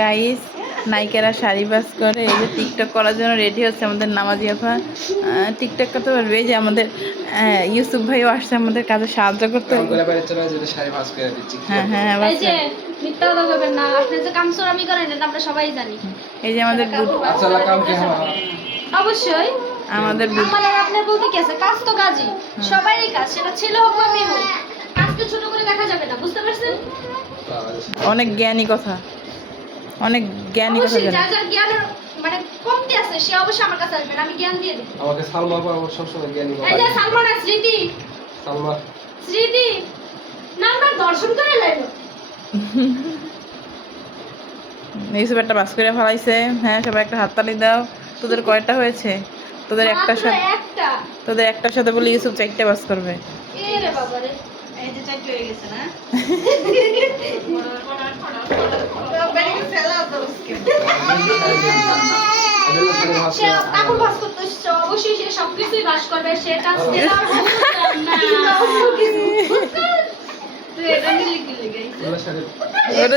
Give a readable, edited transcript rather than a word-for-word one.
Guys নায়িকারা sari বাস করে এই যে টিকটক করার জন্য রেডি হচ্ছে আমাদের নামাজি আপা। টিকটক করতে পারবে, এই যে আমাদের ইউসুফ ভাইও আসছে আমাদের কাজে সাহায্য করতে। হ্যাঁ হ্যাঁ এই যে মিথ্যা কথা বলবেন না, আপনি যে কামচোরামি করেন এটা আমরা সবাই জানি। এই যে আমাদের অবশ্যই আমাদের মানে আপনার বলতে কি আছে, কাজ তো কাজই, সবারই কাজ, সেটা ছেলে হোক বা মেয়ে হোক, কাজকে ছোট করে দেখা যাবে না, বুঝতে পারছেন? অনেক জ্ঞানী কথা, অনেক জ্ঞানী কথা অবশ্যই জানে। যার যার জ্ঞানের মানে কমতি আছে সে অবশ্যই আমার কাছে আসবেন, আমি জ্ঞান দিয়ে দেব। আমাকে সালমা আপা আমার সবসময় জ্ঞানী এই যে সালমান আর স্মৃতি, সালমা স্মৃতি নাম্বার দর্শন করে লাইলো। ইউসুফ একটা বাস করে ফেলাইছে। হ্যাঁ সবাই একটা হাততালি দাও। তোদের কয়টা হয়েছে? তোদের একটার মাত্র সাথে একটা। তোদের একটার সাথে বলে ইউসুফ 4টা বাস করবে। এ রে বাবা রে, এই যে 4 হয়ে গেছে না সে কাপড় ভাঁজ করতে এসছে, অবশ্যই সে সবকিছুই ভাঁজ করবে, সে কাজ দেওয়ার না। তুই এটা নিয়ে লিখলি গাইস। ওটা